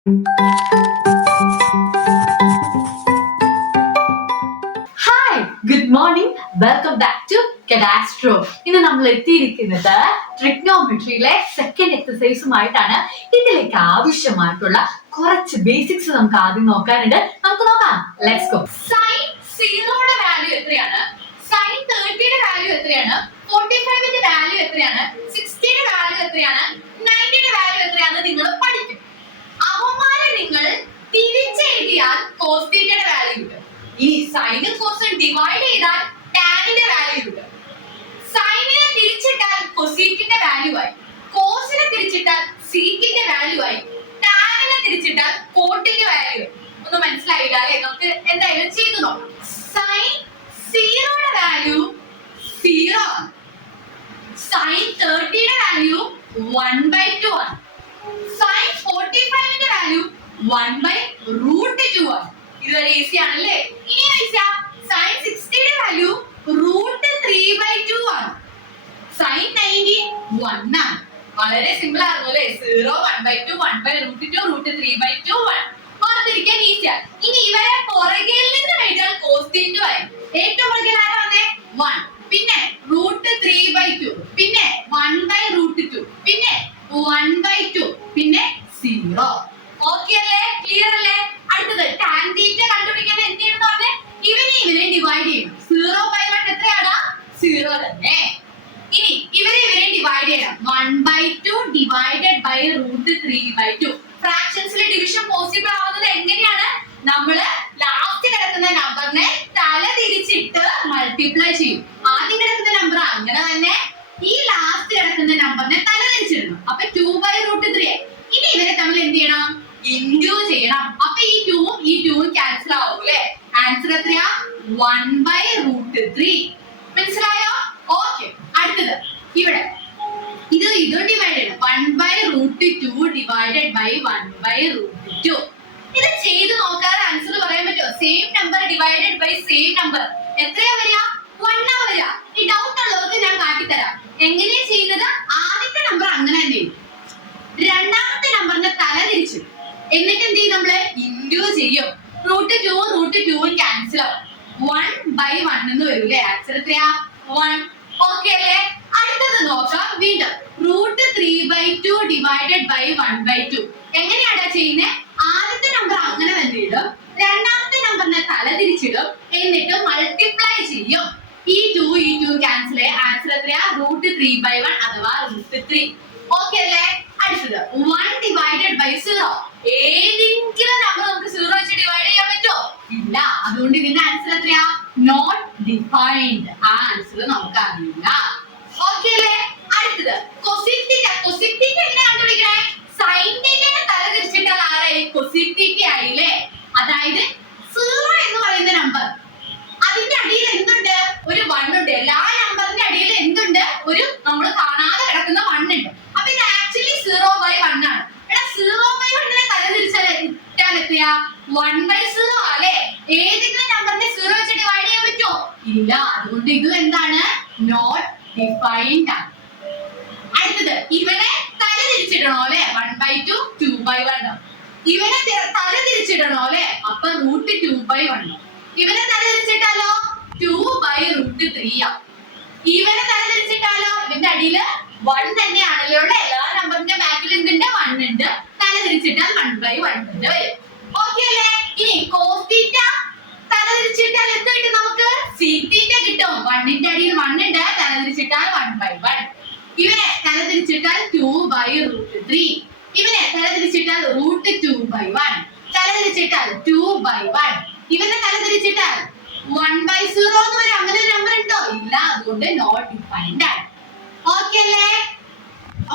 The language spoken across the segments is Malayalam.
Hi, good morning. Welcome back to കഡാസ്ട്രോ. ഇന്ന് നമ്മൾ എത്തിയിരിക്കുന്നത് ട്രിഗ്നോമെട്രിയിലെ സെക്കൻഡ് എക്സസൈസുമായിട്ടാണ്. ഇതിലേക്ക് ആവശ്യമായിട്ടുള്ള കുറച്ച് ബേസിക്സ് നമുക്ക് ആദ്യം നോക്കാനുണ്ട്. നമുക്ക് നോക്കാം. Let's go. സൈൻ 0യുടെ വാല്യൂ എത്രയാണ്? സൈൻ 30യുടെ വാല്യൂ എത്രയാണ്? 45ന്റെ വാല്യൂ എത്രയാണ്? 60യുടെ വാല്യൂ എത്രയാണ്? 90യുടെ വാല്യൂ എത്രയാണെന്ന് നിങ്ങൾ പഠിക്കും. അവന്മാരെ നിങ്ങൾ തിരിച്ചെഴുതിയാൽ cos θയുടെ വാല്യൂ കിട്ടും. ഈ സൈനും കോസും ഡിവൈഡ് ചെയ്താൽ ടാനിന്റെ വാല്യൂ കിട്ടും. സൈനിനെ തിരിച്ചിട്ടാൽ കൊസീക്കിന്റെ വാല്യൂ ആയി, കോസിനെ തിരിച്ചിട്ടാൽ സീക്കിന്റെ വാല്യൂ ആയി, ടാനിനെ തിരിച്ചിട്ടാൽ കോട്ടിന്റെ വാല്യൂ. ഒന്ന് മനസ്സിലായില്ല അല്ലെ? നമുക്ക് എന്തായാലും ചെയ്തു നോക്കാം. സൈൻ 0യുടെ വാല്യൂ 0 ആണ്. സൈൻ 30യുടെ വാല്യൂ 1/2 ആണ്. സൈൻ 45ന്റെ വാല്യൂ 1/√2 ആണ്. ഇതൊരു ഈസി ആണല്ലേ? ഇനി ചോദിച്ചാ സൈൻ 60യുടെ വാല്യൂ √3/2 ആണ്. സൈൻ 90 1 ആണ്. വളരെ സിമ്പിൾ ആയിരുന്നു അല്ലേ? 0 1/2 1/√2 √3/2 1. ഓർത്തിരിക്കാൻ ഈസിയാണ്. ഇനി ഇവരെ പുറകിൽ നിന്ന് എഴുതാൻ cos θ ആയി. ഏറ്റവും പുറകിൽ ആരാ വന്നേ? 1, പിന്നെ √3/2, പിന്നെ 1/√2, പിന്നെ 1/2, പിന്നെ 0. ഓക്കേ അല്ലേ? ക്ലിയർ അല്ലേ? അടുത്തത് tan θ കണ്ടുപിടിക്കാൻ എന്ത് ചെയ്യണം പറഞ്ഞേ? ഇവനെ ഡിവൈഡ് ചെയ്യണം. 0/1 എത്രയാണ്? 0 തന്നെ. ഇനി ഇവരെ ഡിവൈഡ് ചെയ്യണം. 1/2 ഡിവൈഡഡ് ബൈ √3/2. ഫ്രാക്ഷൻസിലെ ഡിവിഷൻ പോസിബിൾ ആവുന്നത് എങ്ങനെയാണ്? നമ്മള് ലാസ്റ്റ് കിടക്കുന്ന നമ്പറിനെ തല തിരിച്ചിട്ട് മൾട്ടിപ്ലൈ ചെയ്യും. ആദ്യം കിടക്കുന്ന നമ്പർ അങ്ങനെ തന്നെ, ഈ ലാസ്റ്റ് കിടക്കുന്ന നമ്പറിനെ തല തിരിച്ചിടണം. അപ്പൊ 2/√3. ഇനി ഇവരെ തമ്മിൽ എന്ത് ചെയ്യണം? ഇൻഡു ചെയ്യണം. അപ്പൊ ഈ 2ഉം ഈ 2ഉം ക്യാൻസൽ ആവും അല്ലേ? ആൻസർ എത്രയാ? 1/√3. മനസ്സിലായോ? ഓക്കെ. അടുത്തത് ഇവിടെ ഇതും ഡിവൈഡ് ചെയ്യണം. 1/√2 ഡിവൈഡഡ് ബൈ 1/√2. ഇത് ചെയ്ത് നോക്കാതെ ആൻസർ പറയാൻ പറ്റുമോ? Same number divided by same number എത്രയാ വരിക? 1 ആ വരിക. ഈ ഡൗട്ട് ഉള്ളവർക്ക് ഞാൻ കാട്ടിത്തരാം എങ്ങനെയാ ചെയ്യുന്നത്. ആദ്യത്തെ നമ്പർ അങ്ങനെ തന്നെ, രണ്ടാമത്തെ നമ്പറിനെ തല തിരിച്ചു, എന്നിട്ട് എന്ത് ചെയ്യും? നമ്മള് ഇൻഡു ചെയ്യും. √2 ക്യാൻസൽ ആവും. 1/1 എന്ന് വരൂല്ലേ? ആൻസർ എത്രയാ? 1. ഓക്കെ അല്ലേ? അടുത്തത് നോക്കാം. വീണ്ടും √3/2 ഡിവൈഡഡ് ബൈ 1/2. എങ്ങനെയാടാ ചെയ്യുന്നത്? ആദ്യത്തെ നമ്പർ അങ്ങനെ തന്നെ ഇടും, രണ്ടാമത്തെ നമ്പറിനെ തല തിരിച്ചിടും, എന്നിട്ട് മൾട്ടിപ്ലൈ ചെയ്യും. ഈ 2 ക്യാൻസൽ ആയി. ആൻസർ എത്രയാ? √3/1 അഥവാ √3. ഓക്കെ അല്ലേ? അടുത്തത് 1 ഡിവൈഡഡ് ബൈ 0. ഏതെങ്കിലും നമ്പർ നമുക്ക് 0 വെച്ച് ഡിവൈഡ് ചെയ്യാൻ പറ്റുമോ? ഇല്ല. അതുകൊണ്ട് ഇതിന്റെ ആൻസർ എത്രയാ? Not defined. ആ ആൻസർ നമുക്ക് അറിയില്ല. ഓക്കെ അല്ലേ? അടുത്തത് cosec θ. cosec θ എങ്ങനെ കണ്ടുപിടിക്കണേ? sin θ തല തിരിച്ചിട്ടാൽ ആരായി? cosec θ ആയില്ലേ? അതായത് 0 എന്ന് പറയുന്ന നമ്പർ, അതിന്റെ അടിയിൽ എന്തുണ്ട്? ഒരു 1 ഉണ്ട്. എല്ലാ നമ്പറിന്റെ അടിയിൽ എന്തുണ്ട്? ഒരു നമ്മൾ കാണാതെ കിടക്കുന്ന 1 ഉണ്ട്. അപ്പൊ ഇത് ആക്ച്വലി 0/1 ആണ്. എടാ 0/1 തല തിരിച്ചാൽ എത്രയാ? 1/0 അല്ലേ? ഏതെങ്കിലും നമ്പറിനെ 0 വെച്ച് ഡിവൈഡ് ചെയ്യാൻ പറ്റുമോ? ഇല്ല. അതുകൊണ്ട് ഇത് എന്താണ്? നോട്ട് ഡിഫൈൻഡ് ആണ്. അടുത്തത് ഇവനെ തല തിരിച്ചിടണോ അല്ലെ? 1/2 2/1. ഇവനെ തല തിരിച്ചിടണോ അല്ലെ? അപ്പൊ √2/1. ഇവനെ തല തിരിച്ചിട്ടാലോ? 2/√3 ആ. ഇവനെ തല തിരിച്ചിട്ടാലോ? ഇതിന്റെ അടിയില് 1 തന്നെയാണല്ലോ ഉള്ള. എല്ലാ നമ്പറിന്റെ ബാക്കിൽ എന്തുണ്ട്? 1 ഉണ്ട്. തല തിരിച്ചിട്ടാൽ 1/1 തന്നെ വരും. ഓക്കെ അല്ലേ? ഇനി cos θ തല തിരിച്ചിട്ടാൽ എന്ത് കിട്ടും നമുക്ക്? sec θ കിട്ടും. 1ന്റെ അടിയിൽ 1 ഉണ്ട്. തല തിരിച്ചിട്ടാൽ 1/1. ഇവനെ തല തിരിച്ചിട്ടാൽ 2/√3. ഇവനെ തല തിരിച്ചിട്ടാൽ √2/1. തല തിരിച്ചിട്ടാൽ 2/1. ഇവനെ തല തിരിച്ചിട്ടാൽ 1/0 എന്ന് വരും. അങ്ങനെ ഒരു നമ്പർ ഉണ്ടോ? ഇല്ല. അതുകൊണ്ട് നോട്ട് ഡിഫൈൻഡ് ആണ്. ഓക്കെ അല്ലേ?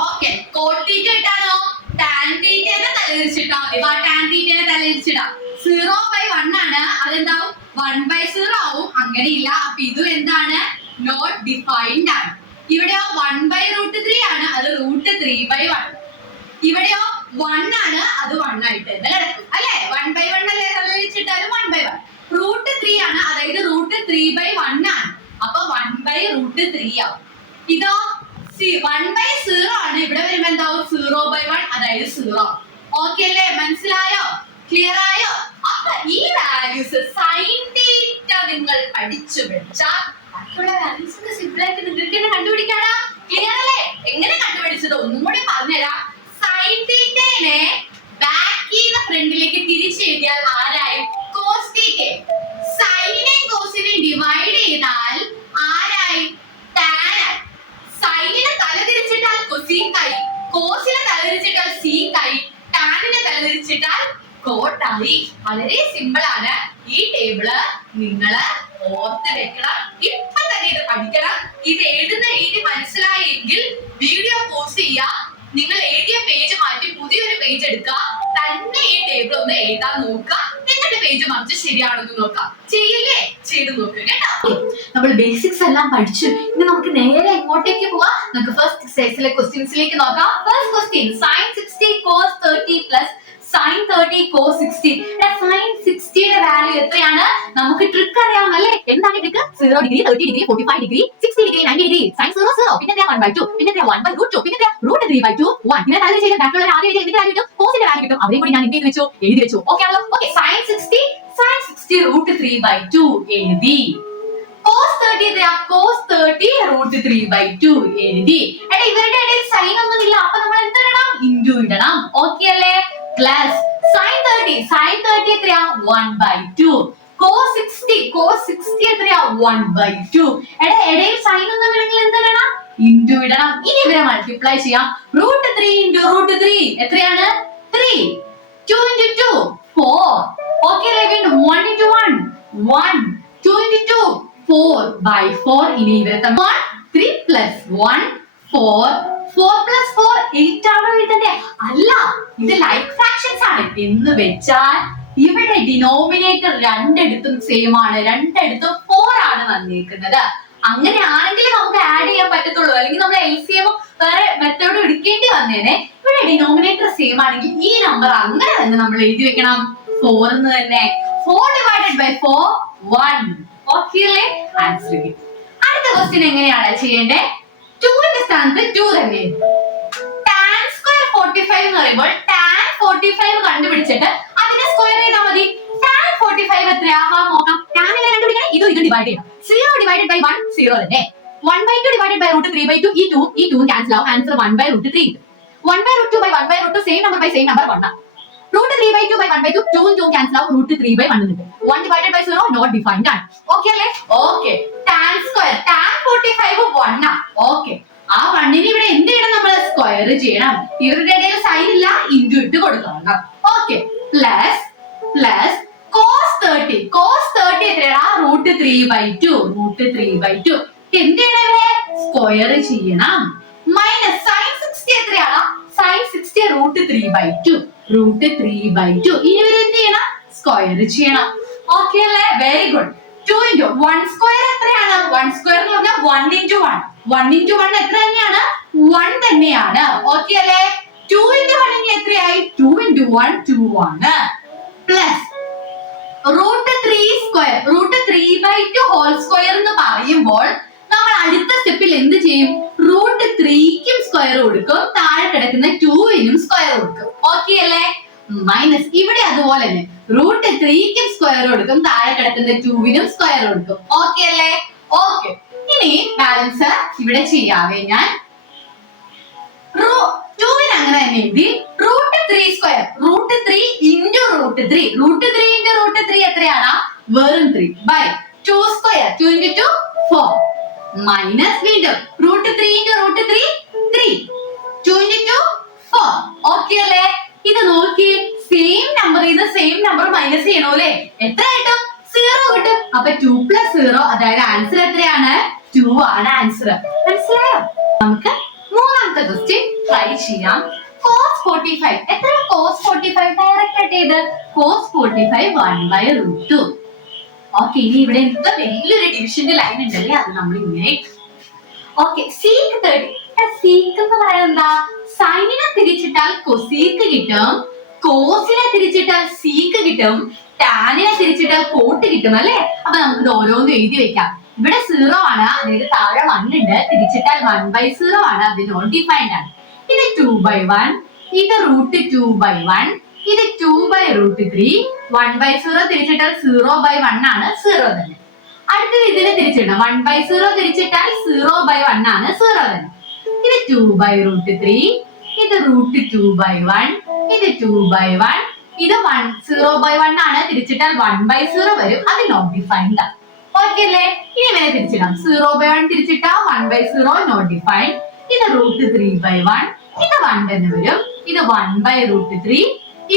ഓക്കെ. cot θ ഇട്ടാണോ? tan θ തല തിരിച്ചിട്ടാ മതി. tan θ തല തിരിച്ചിടാം. 0/1 ആണ്. അതെന്താവും? 1/0 ആവും. അങ്ങനെ ഇല്ല. അപ്പൊ ഇതും എന്താണ്? നോട്ട് ഡിഫൈൻഡ് ആണ്. ഇവിടെയോ 1/√3 ആണ്. അത് √3/1. ഇവിടെയോ 1 ആണ്. അത് 1 ആയിട്ട് തന്നെ കിടക്കും അല്ലെ? 1/1 അല്ലേ? തല തിരിച്ചിട്ടാലും 1/1. √3 ആണ്. അതായത് √3/1 ആണ്. അപ്പൊ 1/√3 ആവും. ഇതോ 1/0 ആണ്. ഇവിടെ വരുമ്പോ എന്താവും? 0/1 അതായത് 0. ഓക്കെ അല്ലേ? മനസ്സിലായോ? ക്ലിയർ ആയോ? അപ്പൊ ഈ വാല്യൂസ് സൈൻ തീറ്റ നിങ്ങൾ പഠിച്ചു വെച്ചാൽ ബാക്കിയുള്ള വാല്യൂസ് സിമ്പിൾ ആയിട്ട് നിങ്ങൾക്ക് തന്നെ കണ്ടുപിടിക്കാനാ. ക്ലിയർ അല്ലേ? എങ്ങനെ കണ്ടുപിടിച്ചത് ഒന്നും കൂടി പറഞ്ഞുതരാം. സൈൻ തീറ്റയെ ബാക്കിൽ നിന്ന് ഫ്രണ്ടിലേക്ക് തിരിച്ചെഴുതിയാൽ ആരായി? Cos theta. സൈനിനെയും കോസിനെയും ഡിവൈഡ് ചെയ്താൽ ആരായി? ടാൻ. സൈനിനെ തലതിരിച്ചിട്ടാൽ കൊസീക്കായി, കോസിനെ തലതിരിച്ചിട്ടാൽ സീക്കായി, ടാനിനെ തലതിരിച്ചിട്ടാൽ കോട്ടായി. വളരെ സിമ്പിൾ ആണ്. ഈ ടേബിള് നിങ്ങള് ഓർത്ത് വെക്കണം. ഇപ്പൊ തന്നെ ഇത് പഠിക്കണം. ഇത് എഴുതുന്ന രീതി മനസ്സിലായെങ്കിൽ വീഡിയോ പോസ്റ്റ് ചെയ്യുക. നിങ്ങൾ എഴുതിയ പേജ് മാറ്റി പുതിയൊരു പേജ് എടുക്കുക. തന്നെ ഈ ടേബിൾ ഒന്ന് എഴുതാൻ നോക്കുക. എന്നിട്ട് പേജ് മറിച്ച് ശരിയാണെന്ന് നോക്കാം. ചെയ്യില്ലേ? ചെയ്ത് നോക്കുക കേട്ടോ. നമ്മൾ ബേസിക്സ് എല്ലാം പഠിച്ചു. ഇനി നമുക്ക് നേരെ എങ്ങോട്ടേക്ക് പോവാം? നമുക്ക് ഫസ്റ്റ് എക്സസൈസിലെ ക്വസ്റ്റ്യൻസിലേക്ക് നോക്കാം. First question, sin 60 cos 30 plus sin 30 cos 60. sin 60 യുടെ വാല്യൂ എത്രയാണ്? നമുക്ക് ട്രിക്ക് അറിയാമല്ലേ? എന്താണ് trick? 0 degree, 30 degree, 45 degree, 60 degree, 90 degree, sin 0 0, പിന്നെ 1/2, പിന്നെ 1/√2, പിന്നെ √3/2 1. ഇങ്ങനെ താഴെ ചെയ്ത് ബാക്കിയുള്ള ആദ്യം എഴുതി എന്തിന്റെ വാല്യൂ കിട്ടും? കോസിന്റെ വാല്യൂ കിട്ടും. അവരെയും കൂടി ഞാൻ എന്ത് ചെയ്ത് വെച്ചു? എഴുതി വെച്ചു. ഓക്കെ ആണല്ലോ? ഓക്കെ, sin 60 √3/2 എഴുതി. cos 30 എത്രയാ? cos 30 √3/2 എഴുതി. എടാ ഇവരുടെ ഇടയിൽ സൈൻ ഒന്നും ഇല്ല. അപ്പൊ നമ്മൾ എന്ത് ഇടണം? ഇൻടു ഇടണം. ഓക്കെ അല്ലേ? പ്ലസ് sin 30 എത്രയാ? 1/2. cos 60 എത്രയാ? 1/2. എടാ ഇടയിൽ സൈൻ ഒന്നും വേണമെങ്കിൽ എന്ത് ഇടണം? ഇൻടു ഇടണം. ഇനി ഇവരെ മൾട്ടിപ്ലൈ ചെയ്യാം. √3 × √3 എത്രയാണ്? 3. 2 × 2 4. ഓക്കെ അല്ലേ? വീണ്ടും 1 × 1 1. 2 × 2 4/4. ഇനി ഇവരെ 3 + 1 4. 4 + 4 8 ആണോ എഴുതണ്ടേ? അല്ല, ഇത് ലൈക്ക് ഫ്രാക്ഷൻസ് ആണ്. എന്ന് വെച്ചാൽ ഇവിടെ ഡിനോമിനേറ്റർ രണ്ടിടത്തും സെയിം ആണ്. രണ്ടിടത്തും 4 ആണ് വന്നിരിക്കുന്നത്. അങ്ങനെയാണെങ്കിൽ നമുക്ക് ആഡ് ചെയ്യാൻ പറ്റത്തുള്ളൂ. അല്ലെങ്കിൽ നമ്മൾ LCM വേറെ മെത്തേഡ് എടുക്കേണ്ടി വന്നേനെ. ഇവിടെ ഡിനോമിനേറ്റർ സെയിം ആണെങ്കിൽ ഈ നമ്പർ അങ്ങനെ തന്നെ നമ്മൾ എഴുതി വെക്കണം. 4 എന്ന് തന്നെ. 4 ÷ 4 1. ഓക്കെ അല്ലേ? ആൻസർ കിട്ടി. അടുത്ത ക്വസ്റ്റ്യൻ എങ്ങനെയാണ് ചെയ്യേണ്ടേ? 2 ന്റെ സ്ഥാനത്ത് 2 തന്നെ. tan സ്ക്വയർ 45 എന്ന് പറയുമ്പോൾ tan 45 കണ്ടുപിടിച്ചിട്ട് അതിനെ സ്ക്വയർ ചെയ്താൽ മതി. tan 45 എത്രയാ? നോക്കാം. tan എങ്ങനെ കണ്ടുപിടിക്കണം? ഇത് ഡിവൈഡ് ചെയ്യണം. 0 ÷ 1 0 തന്നെ. 1/2 ÷ √3/2 ഈ 2 ക്യാൻസൽ ആവും. ആൻസർ 1/√3 കിട്ടും. 1/√2 1/√2 same number by same number 1 ആണ്. √3/2 1/2 2 × 2 ക്യാൻസൽ ആവും. √3/1 കിട്ടും. 1 / 0 നോട്ട് ഡിഫൈൻഡ് ആണ്. ഓക്കെ അല്ലേ? ഓക്കെ. tan സ്ക്വയർ tan 45 1 ആ. ഓക്കെ. ആ 1 നെ ഇവിടെ എന്ത് ചെയ്യണം? നമ്മൾ സ്ക്വയർ ചെയ്യണം. ഇവരുടെ ഇടയിൽ സൈൻ ഇല്ല, ഇൻടു ഇട്ട് കൊടുക്കണം. ഓക്കെ. പ്ലസ് cos 30 എത്രയാ? √3/2 എന്ത് ചെയ്യണം? ഇവിടെ സ്ക്വയർ ചെയ്യണം. മൈനസ് sin 60 എത്രയാണ്? sin 60 √3/2 ഇനി ഇവർ എന്ത് ചെയ്യണം? സ്ക്വയർ ചെയ്യണം. ഓക്കെ അല്ലേ? Very good. 2 × 1 സ്ക്വയർ എത്രയാണ്? 1 സ്ക്വയർ എന്ന് പറഞ്ഞാൽ 1 × 1. 1 × 1 എത്ര തന്നെയാണ്? 1 തന്നെയാണ്. ഓക്കെ അല്ലേ? 2 × 1 ഇനി എത്രയായി? 2 × 1 2 ആണ്. പ്ലസ് √3 സ്ക്വയർ √3/2 ഹോൾ സ്ക്വയർ എന്ന് പറയുമ്പോൾ നമ്മൾ അടുത്ത സ്റ്റെപ്പിൽ എന്ത് ചെയ്യും? √3ക്കും സ്ക്വയർ കൊടുക്കും, താഴെ കിടക്കുന്ന 2നും സ്ക്വയർ കൊടുക്കും. ഓക്കെ അല്ലേ? മൈനസ് ഇവിടെ അതുപോലെ തന്നെ √3ക്കും സ്ക്വയർ കൊടുക്കും, താഴെ കിടക്കുന്ന 2നും സ്ക്വയർ കൊടുക്കും. ഓക്കെ അല്ലേ? ഓക്കെ. ഇനി ബാലൻസ് ഇവിടെ ചെയ്യാവേ ഞാൻ. 2ന് അങ്ങനെ തന്നെ എഴുതി. √3 സ്ക്വയർ √3 × √3 എത്രയാണ്? വെറും 3 2 സ്ക്വയർ 2 × 2 4 മൈനസ് വീണ്ടും √3 × √3 3 2 × 2 4. ഓക്കെ അല്ലേ? ഇത് നോക്കി same number same number minus ചെയ്യണോ അല്ലേ? എത്ര കിട്ടും? 0 കിട്ടും. അപ്പൊ 2 + 0 അതായത് ആൻസർ എത്രയാണ്? 2 ആണ് ആൻസർ. മനസ്സിലായോ? നമുക്ക് മൂന്നാമത്തെ ക്വസ്റ്റ്യൻ ട്രൈ ചെയ്യാം. cos 45 എത്ര? cos 45 ഡയറക്റ്റ് ആയിട്ട് ചെയ്ത് cos 45 1/√2. ഓക്കെ. ഇനി ഇവിടെ എന്താ വലിയൊരു ഡിവിഷന്റെ ലൈൻ ഉണ്ടല്ലേ, അത് നമ്മൾ ഇങ്ങനെ. ഓക്കെ. sec 30 sec എന്ന് പറയുന്നത് എന്താ? സൈനിനെ തിരിച്ചിട്ടാൽ കൊസീക്ക് കിട്ടും, കോസിനെ തിരിച്ചിട്ടാൽ സീക്ക് കിട്ടും, ടാനിനെ തിരിച്ചിട്ടാൽ കോട്ട് കിട്ടും അല്ലേ? അപ്പൊ നമുക്ക് ഇത് ഓരോന്നും എഴുതി വെക്കാം. ഇവിടെ 0 ആണ്, അതായത് താഴെ 1 ഉണ്ട്. തിരിച്ചിട്ടാൽ 1/0 ആണ്, അത് നോട്ട് ഡിഫൈൻഡ് ആണ്. ഇത് 2/1 ഇത് √2/1, ഇത് 2/√3, 1/0 തിരിച്ചിട്ടാൽ 0/1 ആണ്, 0 തന്നെ. അടുത്തത് ഇതിനെ തിരിച്ചിടണം, 1/0 തിരിച്ചിട്ടാൽ 0/1 ആണ്, 0 തന്നെ. ഇത് 2/√3, ഇത് √2/1, ഇത് 2/1, ഇത് 0/1 ആണ്, തിരിച്ചിട്ടാൽ 1/0 വരും, അത് നോട്ട് ഡിഫൈൻഡ് ആണ്. ഓക്കെ അല്ലേ? ഇനി ഇവനെ തിരിച്ചിടാം, 0/1 തിരിച്ചിട്ടാ 1/0 നോട്ട് ഡിഫൈൻഡ്. ഇത് √3/1, ഇത് 1 തന്നെ വരും, ഇത് 1/√3,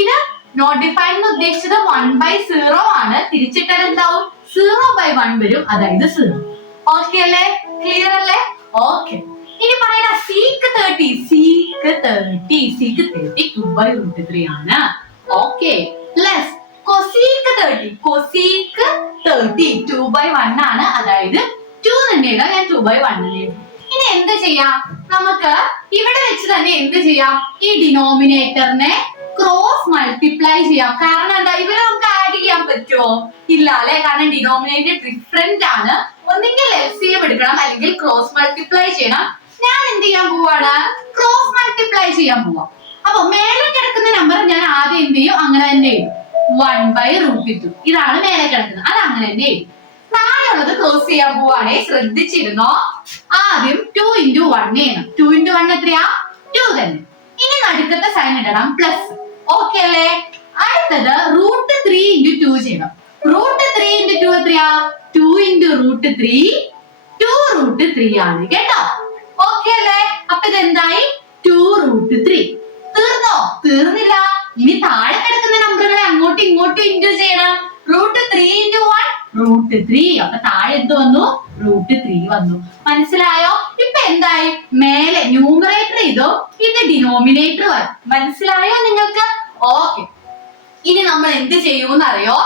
ഇത് നോട്ട് ഡിഫൈൻഡ് എന്ന് ഉദ്ദേശിച്ചത് 1/0 ആണ്, തിരിച്ചിട്ടാൽ എന്താവും 0/1 വരും, അതായത് 0. ഓക്കെ അല്ലേ? ക്ലിയർ അല്ലേ? ഓക്കെ. ഇനി പറയണ സീക്ക് 30, സീക്ക് 30, സീക്ക് 30 2/√3 ആണ്. ഓക്കെ. പ്ലസ് കൊസീക്ക് 30, കൊസീക്ക് 30 2/1 ആണ്, അതായത് 2 തന്നെ ഇടാം, ഞാൻ 2/1 തന്നെ ഇടും. ഇനി എന്ത് ചെയ്യാം? നമുക്ക് ഇവിടെ വെച്ച് തന്നെ എന്ത് ചെയ്യാം? ഈ ഡിനോമിനേറ്ററിനെ ക്രോസ് മൾട്ടിപ്ലൈ ചെയ്യാം. കാരണം എന്താ? ഇവരെ നമുക്ക് ആഡ് ചെയ്യാൻ പറ്റുമോ? ഇല്ല അല്ലെ? കാരണം ഡിനോമിനേറ്റർ ഡിഫറെന്റ് ആണ്. ഒന്നെങ്കിൽ LCM എടുക്കണം, അല്ലെങ്കിൽ ക്രോസ് മൾട്ടിപ്ലൈ ചെയ്യണം. ഞാൻ എന്ത് ചെയ്യാൻ പോവാണ്? ക്രോസ് മൾട്ടിപ്ലൈ ചെയ്യാൻ പോവാം. അപ്പൊ മേലെ കിടക്കുന്ന നമ്പർ ഞാൻ ആദ്യം എന്ത് ചെയ്യും? അങ്ങനെ തന്നെ എഴുതും, 1/√2. ഇതാണ് മേലെ കിടക്കുന്നത്, അത് അങ്ങനെ തന്നെ എഴുതും. താഴെയുള്ളത് ക്രോസ് ചെയ്യാൻ പോവാണേ, ശ്രദ്ധിച്ചിരുന്നോ? ആദ്യം 2 × 1 ചെയ്യണം. 2 × 1 എത്രയാ? 2 തന്നെ. ഇനി നടുക്കത്തെ സൈൻ ഇടണം, പ്ലസ്. ഓക്കെ അല്ലേ? അടുത്തത് √3 × 2 ചെയ്യണം. √3 × 2 എത്രയാ? 2 × √3, 2√3 ആണ് കേട്ടോ. ഓക്കെ അല്ലേ? അപ്പൊ ഇതെന്തായി? 2√3. തീർന്നോ? തീർന്നില്ല. ഇനി താഴെ കിടക്കുന്ന നമ്പറുകളെ അങ്ങോട്ടും ഇങ്ങോട്ടും ഇൻറ്റു ചെയ്യണം. √3 × 1 √3. അപ്പൊ താഴെ എന്ത് വന്നു? √3 വന്നു. മനസ്സിലായോ? ഇപ്പൊ എന്തായി? മേലെ ന്യൂമറേറ്റർ ഇതോ, ഇത് ഡിനോമിനേറ്റർ വരും. മനസ്സിലായോ നിങ്ങൾക്ക്? ഓക്കെ. ഇനി നമ്മൾ എന്ത് ചെയ്യൂന്ന് അറിയോ?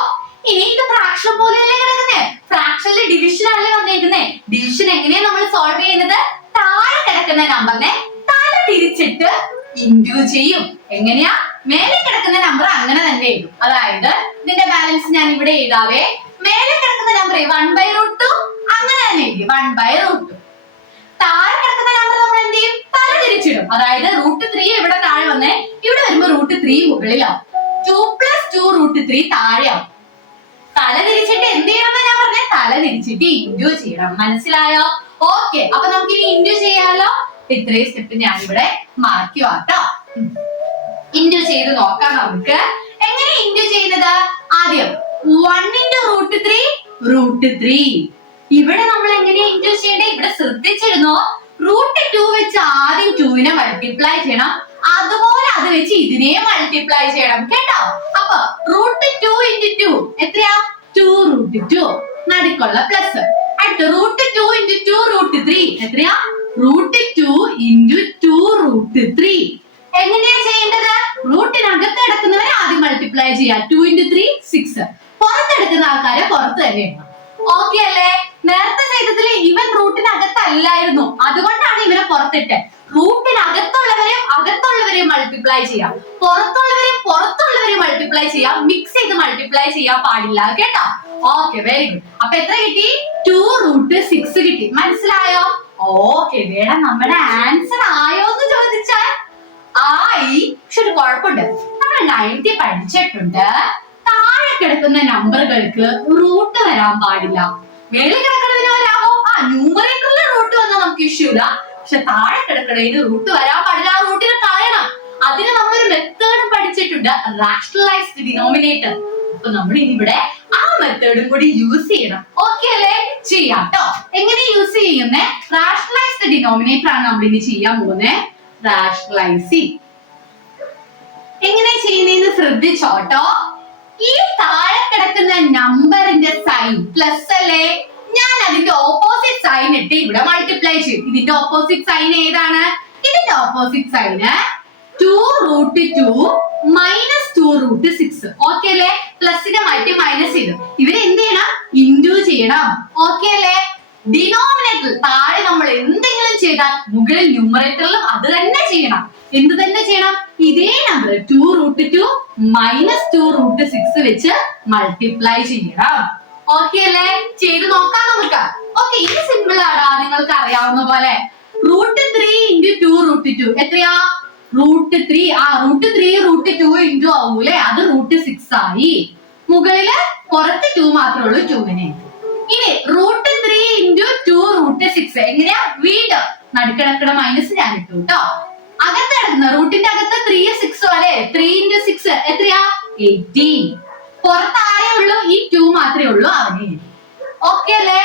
ഇനി ഇത് ഫ്രാക്ഷൻ പോലെയല്ലേ കിടക്കുന്നേ? ഫ്രാക്ഷനിൽ ഡിവിഷൻ അല്ലേ വന്നേക്കുന്നേ? ഡിവിഷൻ എങ്ങനെയാ നമ്മൾ സോൾവ് ചെയ്യുന്നത്? താഴെ കിടക്കുന്ന നമ്പറിനെ തല തിരിച്ചിട്ട് ഇൻഡ്യൂ ചെയ്യും. എങ്ങനെയാ? മേലെ കിടക്കുന്ന നമ്പർ അങ്ങനെ തന്നെ എഴുതും. അതായത് ഇതിന്റെ ബാലൻസ് ഞാൻ ഇവിടെ എഴുതാവേ. മേലെ കിടക്കുന്ന നമ്പർ 1/√2 അങ്ങനെ തന്നെ എഴുതി, 1/√2. താഴെ കിടക്കുന്ന നമ്പർ നമ്മൾ എന്ത് ചെയ്യും? തല തിരിച്ചിടും. അതായത് √3 ഇവിടെ താഴെ വന്നേ, ഇവിടെ വരുമ്പോ √3 മുകളിലാവും, 2 + 2√3 താഴെയാവും. തല തിരിച്ചിട്ട് എന്ത് ചെയ്യണം? ഞാൻ പറഞ്ഞ തല തിരിച്ചിട്ട് ഇൻഡ്യൂ ചെയ്യണം. മനസ്സിലായോ? ഓക്കെ. അപ്പൊ നമുക്ക് ഇനി ഇൻഡ്യൂ ചെയ്യാലോ. ഇത്രയും സ്റ്റെപ്പ് ഞാൻ ഇവിടെ മാറ്റി വാട്ടോ. ഇൻഡ്യൂ ചെയ്ത് നോക്കാം നമുക്ക്. എങ്ങനെ ഇൻഡ്യൂ ചെയ്യുന്നത്? ആദ്യം 1 × √3. ഇവിടെ നമ്മൾ എങ്ങനെയാ ഇൻഡ്യൂ ചെയ്യേണ്ടത്? ഇവിടെ ശ്രദ്ധിച്ചിരുന്നോ? √2 വെച്ച് ആദ്യം 2നെ മൾട്ടിപ്ലൈ ചെയ്യണം, അതുപോലെ അത് വെച്ച് ഇതിനെ മൾട്ടിപ്ലൈ ചെയ്യണം കേട്ടോ. അപ്പൊ √2 × 2 എത്രയാ? 2√2. നടുക്കുള്ള പ്ലസ്. അടുത്ത √2 × 2√3 എത്രയാ? √2 × 2√3. എങ്ങനെയാ ചെയ്യേണ്ടത്? റൂട്ടിനകത്ത് കിടക്കുന്നവരെ ആദ്യം മൾട്ടിപ്ലൈ ചെയ്യാം. 2 × 3 6. പുറത്തെടുക്കുന്ന ആൾക്കാരെ പുറത്ത് തന്നെ ഇടണം. ഓക്കെ അല്ലേ? നേരത്തെ ചെയ്തതിൽ ഇവൻ റൂട്ടിനകത്തല്ലായിരുന്നു, അതുകൊണ്ടാണ് ഇവനെ പുറത്തിട്ട്. റൂട്ടിനകത്തുള്ളവരെയും മൾട്ടിപ്ലൈ ചെയ്യാം, പുറത്തുള്ളവരെയും മൾട്ടിപ്ലൈ ചെയ്യാം. മിക്സ് ചെയ്ത് മൾട്ടിപ്ലൈ ചെയ്യാൻ പാടില്ല കേട്ടോ. Okay, very good. അപ്പൊ എത്ര കിട്ടി? 2√6 കിട്ടി. മനസ്സിലായോ? ഓക്കെ. വേണം നമ്മുടെ ആൻസർ ആയോ എന്ന് ചോദിച്ചാൽ ആയി. പക്ഷെ ഒരു കുഴപ്പമുണ്ട്, നമ്മൾ 90 പഠിച്ചിട്ടുണ്ട്. താഴെ കിടക്കുന്ന നമ്പറുകൾക്ക് റൂട്ട് വരാൻ പാടില്ല. മേളിൽ കിടക്കുന്നതിന് വരാമോ? ന്യൂമറേറ്ററിൽ റൂട്ട് വന്നാൽ നമുക്ക് ഇഷ്യൂ ഇല്ല. പക്ഷെ താഴെ കിടക്കുന്നതിന് റൂട്ട് വരാൻ പാടില്ല. ആ റൂട്ടിനെ കളയണം. അതിന് നമ്മളൊരു മെത്തേഡ് പഠിച്ചിട്ടുണ്ട്, റാഷണലൈസ്ഡ് ഡിനോമിനേറ്റർ. അപ്പൊ നമ്മൾ ഇവിടെ ആ മെത്തേഡും കൂടി യൂസ് ചെയ്യണം. ഓക്കെ അല്ലേ? ചെയ്യാം ട്ടോ. എങ്ങനെ യൂസ് ചെയ്യുന്നേ? റാഷണലൈസ്ഡ് ഡിനോമിനേറ്റർ ആണ് നമ്മൾ ഇനി ചെയ്യാൻ പോകുന്നേ. റാഷണലൈസിങ് എങ്ങനെ ചെയ്യുന്നതെന്ന് ശ്രദ്ധിച്ചോട്ടോ. ഈ താഴെ കിടക്കുന്ന നമ്പറിന്റെ സൈൻ പ്ലസ് അല്ലേ? ഞാൻ അതിന്റെ ഓപ്പോസിറ്റ് സൈൻ ഇട്ട് ഇവിടെ മൾട്ടിപ്ലൈ ചെയ്യും. ഇതിന്റെ ഓപ്പോസിറ്റ് സൈൻ ഏതാണ്? ഇതിന്റെ ഓപ്പോസിറ്റ് സൈന് 2√2 - 2√6. ഓക്കെ അല്ലേ? പ്ലസിനെ മാറ്റി മൈനസ് ചെയ്തു. ഇവരെ എന്ത് ചെയ്യണം? ഇൻഡ്യൂ ചെയ്യണം. ഓക്കെ അല്ലേ? ഡിനോമിനേറ്റർ താഴെ നമ്മൾ എന്തെങ്കിലും ചെയ്താൽ മുകളിൽ ന്യൂമറേറ്ററിലും അത് തന്നെ ചെയ്യണം. എന്ത് തന്നെ ചെയ്യണം? ഇതേ നമ്പർ 2√2 - 2√6 വെച്ച് മൾട്ടിപ്ലൈ ചെയ്യണം. ഓക്കെ അല്ലേ? ചെയ്ത് നോക്കാം നമുക്ക്. ഓക്കെ, ഇത് സിമ്പിൾ ആടാ, നിങ്ങൾക്ക് അറിയാവുന്ന പോലെ. √3 × 2√2 എത്രയാ? √3 √2 ഇൻറ്റു ആവൂലേ, അത് √6 ആയി. മുകളില് പുറത്ത് 2 മാത്രമേ ഉള്ളൂ, 2-നെ. ഇനി √3 ഇൻറ്റു 2 √6 എങ്ങനെയാ? വീണ്ടും നടുക്കിടക്കിട മൈനസ് ഞാൻ ഇട്ടു കേട്ടോ. അകത്ത് കിടക്കുന്ന റൂട്ടിന്റെ അകത്ത് 3 6 അല്ലെ, 3 ഇൻറ്റു 6 എത്രയാ? 18. പുറത്ത് ആരേ ഉള്ളൂ? ഈ 2 മാത്രമേ ഉള്ളൂ, അവനെ. ഓക്കെ അല്ലേ?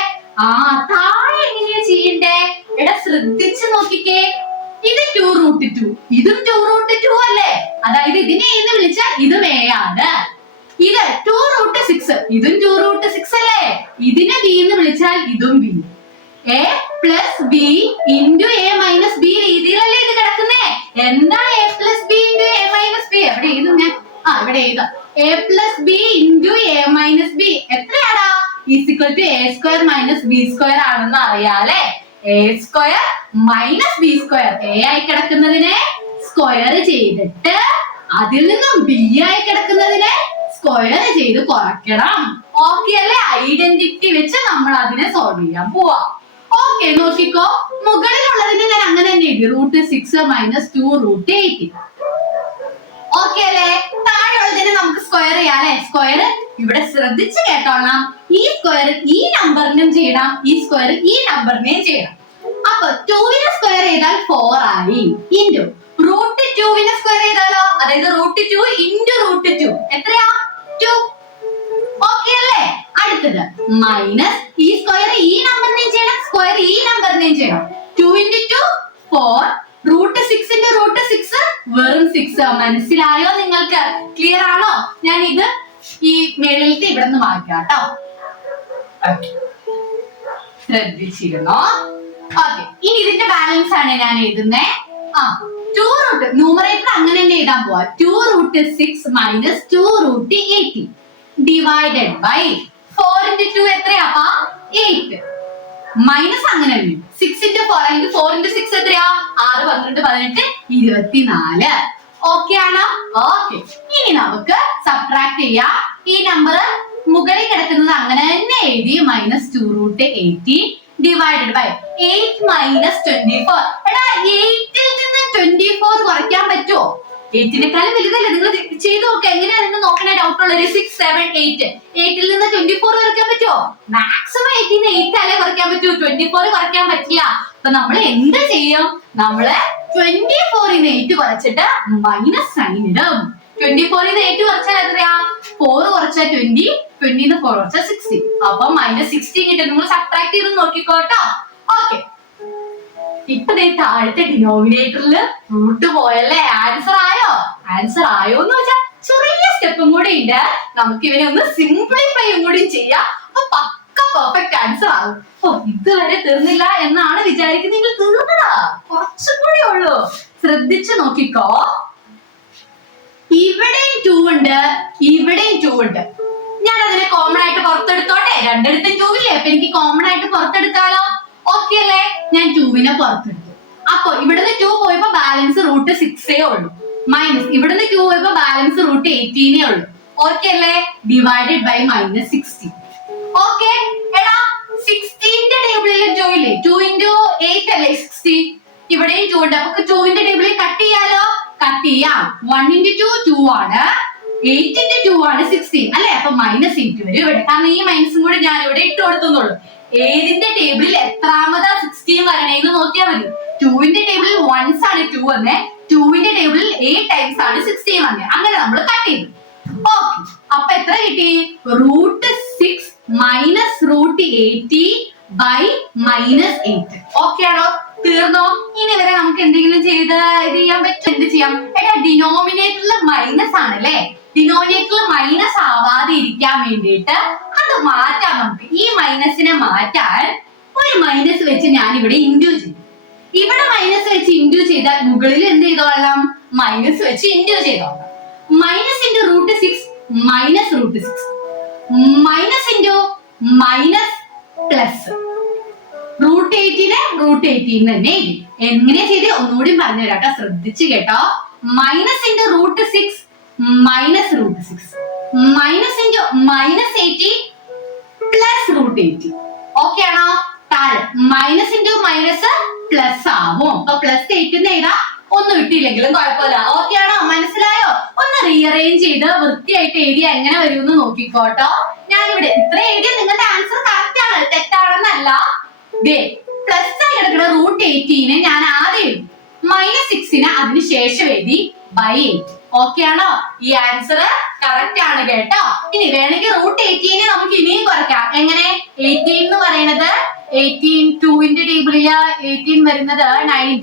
താഴെ എങ്ങനെയാ ചെയ്യണ്ടേ? എടാ ശ്രദ്ധിച്ച് നോക്കിക്കേ. ഇത് 2 √2, ഇതും 2 √2 അല്ലേ? അതായത് ഇതിനെ എന്ന് വിളിച്ചാൽ ഇതും a ആണ്. ഇത് 2 √6, ഇതും 2 √6 അല്ലേ? ഇതിനെ b എന്ന് വിളിച്ചാൽ ഇതും b. a plus B into A minus B രീതിയിലല്ലേ ഇത് കിടക്കുന്നേ? എന്താണ് a plus B into A minus B? എവിടെ എഴുതും ഞാൻ? ഇവിടെ എഴുതാം. a plus B into A minus B എത്രയാടാ? Equal to a square minus B square ആണെന്ന് അറിയാലേ. a square minus B square, a ആയി കിടക്കുന്നതിനെ സ്ക്വയർ ചെയ്തിട്ട് അതിൽ നിന്നും b ആയി കിടക്കുന്നതിനെ സ്ക്വയർ ചെയ്ത് കുറയ്ക്കണം. ഓക്കെ അല്ലേ? ഐഡന്റിറ്റി വെച്ച് നമ്മൾ അതിനെ സോൾവ് ചെയ്യാൻ പോവാ. ഓക്കെ, നോക്കിക്കോ. മുകളിലുള്ളതിന് ഞാൻ അങ്ങനെ തന്നെ എഴുതി, √6 മൈനസ് 2 √18. ഓക്കെ അല്ലേ? താഴെയുള്ളതിനെ നമുക്ക് സ്ക്വയർ ചെയ്യാം അല്ലെ? സ്ക്വയർ ഇവിടെ ശ്രദ്ധിച്ച് കേട്ടോളാം. ഈ സ്ക്വയർ ഈ നമ്പറിനും ചെയ്യണം, ഈ സ്ക്വയർ ഈ നമ്പറിനെയും ചെയ്യണം. അപ്പൊ 2-നെ സ്ക്വയർ ചെയ്താൽ 4 ആയി. ഇൻറ്റു √2-നെ സ്ക്വയർ ചെയ്താലോ? അതായത് √2 ഇൻറ്റു √2 എത്രയാ? 2. ഓക്കെ അല്ലേ? അടുത്തത് മൈനസ് ഈ സ്ക്വയർ ഈ നമ്പറിനെയും ചെയ്യണം, സ്ക്വയർ ഈ നമ്പറിനെയും ചെയ്യണം. 2 ഇൻറ്റു 2 4, √6 ഇൻറ്റു √6 വെറും 6. മനസ്സിലായോ നിങ്ങൾക്ക്? ക്ലിയർ ആണോ? ഞാൻ ഇത് ഈ മേളിലത്തെ ഇവിടെ നിന്ന് മാറ്റാം കേട്ടോ. ശ്രദ്ധിച്ചിരുന്നോ? ഓക്കെ, ഇനി ഇതിന്റെ ബാലൻസ് ആണ് ഞാൻ എഴുതുന്നേ. 2 ന്യൂമറേറ്റർ അങ്ങനെ തന്നെ എഴുതാൻ പോവാ. 2 √6 മൈനസ് 2 √18 ഡിവൈഡഡ് ബൈ 4 ഇൻറ്റു 2 എത്രയാപ്പാ? 8. മൈനസ് അങ്ങനെ 6 ഇൻറ്റു 4 അല്ലെങ്കിൽ 4 ഇൻറ്റു 6 എത്രയാ? 6 12 18 24. ഓക്കെ ആണോ? ഓക്കെ, ഇനി നമുക്ക് സബ്ട്രാക്ട് ചെയ്യാം. ഈ നമ്പർ മുകളിൽ കിടക്കുന്നത് അങ്ങനെ തന്നെ എഴുതി, മൈനസ് 2 √18 ഡിവൈഡഡ് ബൈ 8 മൈനസ് 24. എടാ 8-ൽ നിന്ന് 24 കുറയ്ക്കാൻ പറ്റുമോ? 8-നേക്കാളും വലുതല്ലേ? നിങ്ങൾ ചെയ്ത് നോക്കുക. എങ്ങനെയാണെന്ന് നോക്കണ ഡൗട്ട് ഉള്ളത്. 6 7 8 8-ൽ നിന്ന് 24 കുറയ്ക്കാൻ പറ്റുമോ? മാക്സിമം 8-ന് 8 അല്ലേ കുറയ്ക്കാൻ പറ്റൂ, 24 കുറയ്ക്കാൻ പറ്റില്ല. അപ്പൊ നമ്മൾ എന്ത് ചെയ്യും? നമ്മള് 24-ന് 8 കുറച്ചിട്ട് മൈനസ് സൈൻ ഇടും. 24-ന് 8 കുറച്ചാൽ എത്രയാ? 4 കുറച്ചാൽ 20, 20-ന് 4 കുറച്ചാൽ 60. അപ്പൊ മൈനസ് 16 കിട്ടും. നിങ്ങൾ സബ്ട്രാക്ട് ചെയ്ത് നോക്കിക്കോട്ടോ. ഓക്കെ, ഇപ്പൊ താഴത്തെ ഡിനോമിനേറ്ററില് റൂട്ട് പോയല്ലേ? ആൻസർ ആയോ? ആൻസർ ആയോ എന്ന് വെച്ചാൽ ചെറിയ സ്റ്റെപ്പും കൂടി ഉണ്ട്. നമുക്ക് ഇവനെ ഒന്ന് സിംപ്ലിഫൈയും കൂടി ചെയ്യാം. അപ്പൊ പക്ക പെർഫെക്റ്റ് ആൻസർ ആകും. ഇതുവരെ തീർന്നില്ല എന്നാണ് വിചാരിക്കുന്നത്. തീർന്നതാ, കുറച്ചും കൂടി ഉള്ളൂ. ശ്രദ്ധിച്ചു നോക്കിക്കോ. ഇവിടെയും 2 ഉണ്ട്, ഇവിടെയും 2 ഉണ്ട്. ഞാൻ അതിനെ കോമൺ ആയിട്ട് പുറത്തെടുത്തോട്ടെ. രണ്ടിടത്തും 2 ഇല്ലേ? അപ്പൊ എനിക്ക് കോമൺ ആയിട്ട് പുറത്തെടുക്കാലോ. ഓക്കെ അല്ലേ? ഞാൻ 2-നെ പുറത്തെടുത്തു. അപ്പൊ ഇവിടുന്ന് 2 പോയപ്പോ ബാലൻസ് √6 ഉള്ളൂ. മൈനസ് ഇവിടുന്ന് 2 പോയപ്പോ ബാലൻസ് √18 ഉള്ളൂ. ഓക്കെ അല്ലേ? Divided by minus 60. ഓക്കെ, എടാ 16-ന്റെ ടേബിളിൽ 2 ഇല്ലേ? 2 ഇൻറ്റു 8 അല്ലേ 60. ഇവിടെയും 2 ഉണ്ട്. അപ്പൊ 2-ന്റെ ടേബിളിൽ കട്ട് ചെയ്യാലോ? കട്ട് ചെയ്യാം. 1 ഇൻറ്റു 2 2 ആണ്, 8 ഇൻറ്റു 2 ആണ് 16 അല്ലെ? അപ്പൊ മൈനസ് 8 വരും ഇവിടെ. കാരണം ഈ മൈനസും കൂടെ ഞാൻ ഇവിടെ ഇട്ട് കൊടുത്തുന്നുള്ളൂ. ഏതിന്റെ ടേബിളിൽ എത്രാമതാ 16 വരണേന്ന് നോക്കിയാൽ മതി. 2-ന്റെ ടേബിളിൽ 1s ആണ് 2 വന്നേ, 2-ന്റെ ടേബിളിൽ 8 ടൈംസ് ആണ് 16 വന്നേ. അങ്ങനെ നമ്മൾ കട്ട് ചെയ്തു. ഓക്കെ, അപ്പൊ എത്ര കിട്ടി? √6 മൈനസ് √80 ബൈ മൈനസ് 8. ഓക്കെ ആണോ? തീർന്നോ? ഇനി വരെ നമുക്ക് എന്തെങ്കിലും ചെയ്ത് ഇത് ചെയ്യാൻ പറ്റും? എന്ത് ചെയ്യാം? എടാ ഡിനോമിനേറ്ററിൽ മൈനസ് ആണല്ലേ? ഡിനോമിനേറ്ററിൽ മൈനസ് ആവാതെ ഇരിക്കാൻ വേണ്ടിയിട്ട് അത് മാറ്റാം നമുക്ക്. ഈ മൈനസിനെ മാറ്റാൻ ഒരു മൈനസ് വെച്ച് ഞാൻ ഇവിടെ ഇൻഡ്യൂ ചെയ്യും. ഇവിടെ മൈനസ് വെച്ച് ഇൻഡ്യൂ ചെയ്താൽ മുകളിൽ എന്ത് ചെയ്തോളാം? മൈനസ് വെച്ച് ഇൻഡ്യൂ ചെയ്തോളാം. Minus into √6 minus √6 minus into minus plus √18-നെ √18 തന്നെ എഴുതി. എങ്ങനെ ചെയ്ത് ഒന്നുകൂടി പറഞ്ഞു തരാം കേട്ടോ. ശ്രദ്ധിച്ച് കേട്ടോ. Minus into √6 minus √6 minus into minus 80 plus √80. Okay ആണോ? താഴെ മൈനസ് ഇൻറ്റു മൈനസ് പ്ലസ് ആവും. അപ്പൊ പ്ലസ് 8 എഴുതാം, ഒന്നും ഇട്ടില്ലെങ്കിലും കുഴപ്പമില്ല. ഓക്കെ ആണോ? മനസ്സിലായോ? ഒന്ന് റീഅറേഞ്ച് ചെയ്ത് വൃത്തിയായിട്ട് എഴുതിയ എങ്ങനെ വരും എന്ന് നോക്കിക്കോട്ടോ. ഞാനിവിടെ ഇത്ര എഴുതിയ നിങ്ങളുടെ ആൻസർ കറക്റ്റ് ആണ്, തെറ്റാണെന്നല്ല. പ്ലസ് ആയി കിടക്കുന്ന √18 ഞാൻ ആദ്യം എഴുതി, -6 അതിനുശേഷം എഴുതി /8. ഓക്കെ ആണോ? ഈ ആൻസർ കറക്റ്റ് ആണ് കേട്ടോ. ഇനി വേണമെങ്കിൽ √18 നമുക്ക് ഇനിയും കുറയ്ക്കാം. എങ്ങനെ? 18 എന്ന് പറയുന്നത് 18 2ന്റെ ടേബിളില് 18 വരുന്നത് 9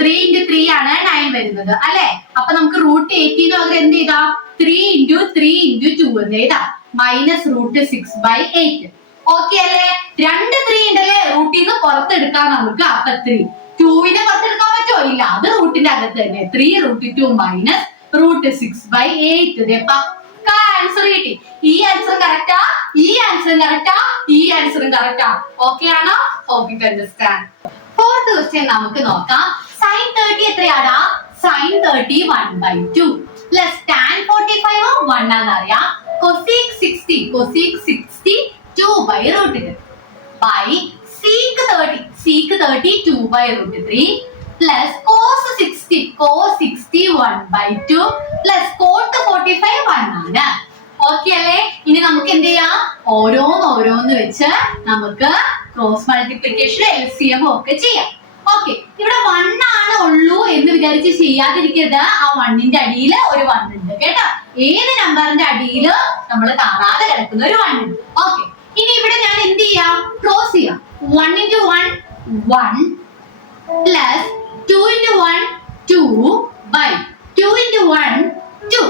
3 × 3 ആണ് 9 വരുന്നത് അല്ലെ? അപ്പൊ നമുക്ക് √18 പകരം എന്ത് ചെയ്താം? 3 × 3 × 2 എന്ന് എഴുതാം. -√6/8. ഓക്കെ അല്ലേ? 2 3 ഉണ്ടല്ലേ, റൂട്ടിൽ നിന്ന് പുറത്തെടുക്കാം നമുക്ക്. അപ്പൊ 3 2നെ പുറത്തെടുക്കാൻ പറ്റുമോ? ഇല്ല, അത് റൂട്ടിന്റെ അകത്ത് തന്നെ. 3√2 -√6/8. പക്ക ആൻസർ കിട്ടി. ഈ ആൻസർ കറക്റ്റാ, ഈ ആൻസറും കറക്റ്റാ, ഈ ആൻസറും കറക്റ്റാ. ഓക്കെ ആണോ? Hope you understand. Fourth question നമുക്ക് നോക്കാം. sin 30 എത്രയാടാ? sin 30 1/2 പ്ലസ് tan 45 1 ആണെന്നറിയാം. cosec 60 2/√3 by sec 30 2/√3 plus cos 60 1/2 plus cot 45 1 ആണ്. ഓക്കെ അല്ലേ? ഇനി നമുക്ക് എന്ത് ചെയ്യാം? ഓരോന്ന് വെച്ച് നമുക്ക് ക്രോസ് മൾട്ടിപ്ലിക്കേഷൻ LCM ഒക്കെ ചെയ്യാം. ഓക്കെ, ഇവിടെ 1 ആണ് ഉള്ളൂ എന്ന് വിചാരിച്ച് ചെയ്യാതിരിക്കരുത്. ആ 1ന്റെ അടിയിൽ ഒരു 1 ഉണ്ട് കേട്ടോ. ഏത് നമ്പറിന്റെ അടിയിൽ നമ്മൾ കാണാതെ കിടക്കുന്ന ഒരു 1 ഉണ്ട്. ഓക്കെ, ഇനി ഇവിടെ ഞാൻ എന്ത് ചെയ്യാം? ക്ലോസ് ചെയ്യാം. 1 × 1 1 plus 2 × 1 2 by 2 × 1 2.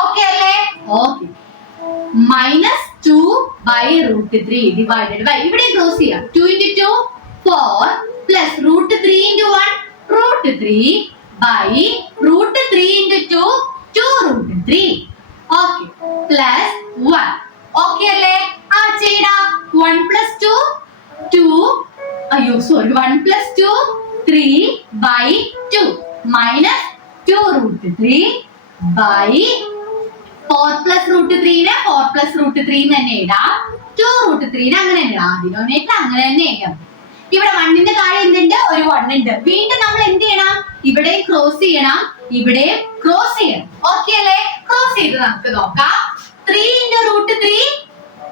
ഓക്കെ അല്ലേ? ഓക്കെ, -2/√3 divided by, ഇവിടെ ക്ലോസ് ചെയ്യാം. 2 × 2 4 plus √3 × 1 √3 by √3 × 2 2√3. Okay, plus 1. Okay അല്ലേ? ആ ചെയ്യടാ. 1 + 2 2, അയ്യോ സോറി, 1 + 2 3/2 -2√3 by 4 + √3 നെ 4 + √3 തന്നെ ഇടാം. 2√3 നെ അങ്ങനെ ഇടാം. ഡിനോമിനേറ്റർ അങ്ങനെ തന്നെ ഇടാം. ഇവിടെ 1ന്റെ താഴെ എന്തുണ്ട്? ഒരു 1 ഉണ്ട്. വീണ്ടും നമ്മൾ എന്ത് ചെയ്യണം? ഇവിടെ ക്രോസ് ചെയ്യണം, ഇവിടെ ക്രോസ് ചെയ്യണം. ഓക്കെ അല്ലേ? ക്രോസ് ചെയ്ത് നമുക്ക് നോക്കാം. 3 × √3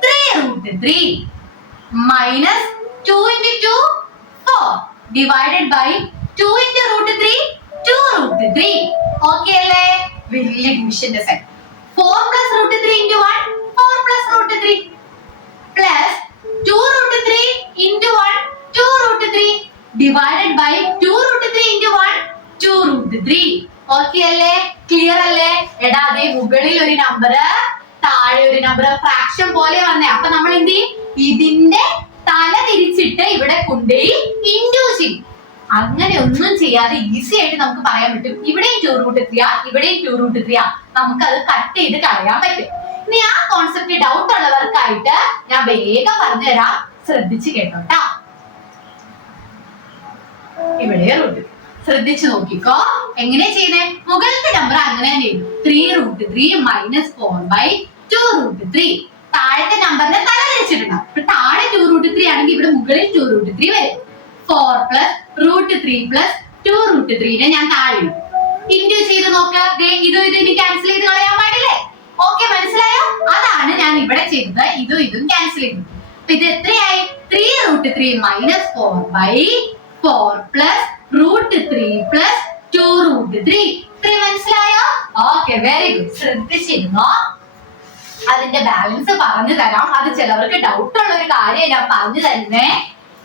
3√3 -2 × 2 4 divided by 2 × √3 2√3. ഓക്കെ അല്ലേ? വലിയ ഡിവിഷന്റെ sign. 4 + √3 × 1 4 + √3 plus 2√3 × 1 2√3 divided by 2√3 × 1 2√3. Okay അല്ലേ? ക്ലിയർ അല്ലേ? എടാ, അതേ മുകളിൽ ഒരു നമ്പർ താഴെ ഒരു നമ്പർ ഫ്രാക്ഷൻ പോലെ വന്നേ. അപ്പൊ നമ്മൾ എന്ത് ചെയ്യും? ഇതിന്റെ തല തിരിച്ചിട്ട് ഇവിടെ കൊണ്ടുപോയി ഇൻഡ്യൂ ചെയ്യും. അങ്ങനെ ഒന്നും ചെയ്യാതെ ഈസി ആയിട്ട് നമുക്ക് പറയാൻ പറ്റും. ഇവിടെയും 2√3 ഇവിടെയും 2√3 നമുക്ക് അത് കട്ട് ചെയ്ത് കളയാൻ പറ്റും. ഇനി ആ കോൺസെപ്റ്റ് ഡൗട്ട് ഉള്ളവർക്കായിട്ട് ഞാൻ വേഗം പറഞ്ഞുതരാം, ശ്രദ്ധിച്ച് കേട്ടോട്ടാ. ഇവിടെ റൂട്ട് ശ്രദ്ധിച്ചു നോക്കിക്കോ. എങ്ങനെ ചെയ്യുന്നേ? മുകളിലത്തെ നമ്പർ അങ്ങനെ തന്നെ ചെയ്തു. 3√3 -4/2√3. താഴത്തെ നമ്പറിനെ തല തിരിച്ചിട്ടുണ്ടാവും. ഇപ്പൊ താഴെ 2√3 ആണെങ്കിൽ ഇവിടെ മുകളിൽ 2√3 വരും. 4 + √3 + 2√3 നെ ഞാൻ താഴെ ഇൻഡ്യൂ ചെയ്ത് നോക്കാം. ഇതും ഇനി ക്യാൻസൽ ചെയ്ത് കളയാൻ പാടില്ലേ? ഓക്കെ, മനസ്സിലായോ? അതാണ് ഞാൻ ഇവിടെ ചെയ്തത്. ഇതും ക്യാൻസൽ ചെയ്തു. ഇത് എത്രയായി? 3√3 -4/4 + √3 + 2√3. ഇത്രയും മനസ്സിലായോ? Okay, very good. ശ്രദ്ധിച്ചിരുന്നോ? അതിന്റെ ബാലൻസ് പറഞ്ഞു തരാം. അത് ചിലവർക്ക് ഡൗട്ട് ഉള്ള ഒരു കാര്യം ഞാൻ പറഞ്ഞു തരുന്നേ.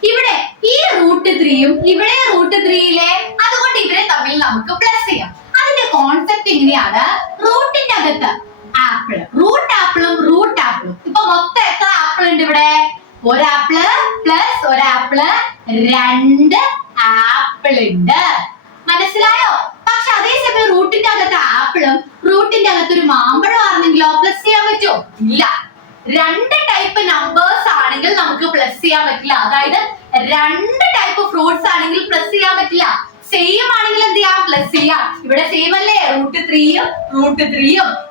ഇവിടെ ഈ √3യും ഇവിടെ √3യിലെ, അതുകൊണ്ട് ഇവരെ തമ്മിൽ നമുക്ക് പ്ലസ് ചെയ്യാം. അതിന്റെ കോൺസെപ്റ്റ് ഇങ്ങനെയാണ്. റൂട്ടിന്റെ അകത്ത് ആപ്പിൾ, റൂട്ട് ആപ്പിളും ഇപ്പൊ മൊത്തം എത്ര ആപ്പിൾ ഉണ്ട് ഇവിടെ? ഒരാപ്പിള് പ്ലസ് ഒരാപ്പിള് 2 ആപ്പിൾ ഉണ്ട്. മനസ്സിലായോ? പക്ഷെ അതേസമയം റൂട്ടിന്റെ അകത്ത് ആപ്പിളും റൂട്ടിന്റെ അകത്ത് ഒരു മാമ്പഴം ആണെങ്കിലോ പ്ലസ് ചെയ്യാൻ പറ്റുമോ? ഇല്ല. 2 ടൈപ്പ് നമ്പേഴ്സ് ആണെങ്കിൽ നമുക്ക് പ്ലസ് ചെയ്യാൻ പറ്റില്ല. അതായത് 2 ടൈപ്പ് ഫ്രൂട്ട്സ് ആണെങ്കിൽ പ്ലസ് ചെയ്യാൻ പറ്റില്ല. സെയിം ആണെങ്കിൽ എന്ത് ചെയ്യാം? പ്ലസ് ചെയ്യാം. ഇവിടെ സെയിം അല്ലേ? √3യും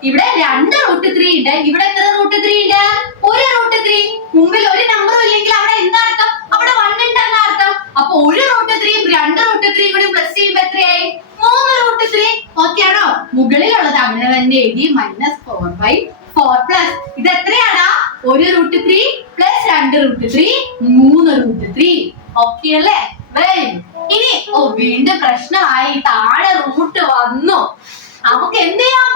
ഇവിടെ 2 √3 ഉണ്ട്. ഇവിടെ എത്ര √3 ഉണ്ട്? ഒരു √3. മുമ്പിൽ ഒരു നമ്പറും ഇല്ലെങ്കിൽ അവിടെ എന്താ അർത്ഥം? അവിടെ 1 ഉണ്ടെന്ന അർത്ഥം. അപ്പൊ ഒരു √3യും 2 √3യും കൂടി പ്ലസ് ചെയ്യുമ്പോ എത്രയായി? പ്ലസ് ഇത് എത്രയാടാ? 1 √3 പ്ലസ് 2 √3 3 √3. ഓക്കെ അല്ലേ? ഇനി വീണ്ടും പ്രശ്നമായി, താഴെ റൂട്ട് വന്നു. നമുക്ക് എന്ത് ചെയ്യാം?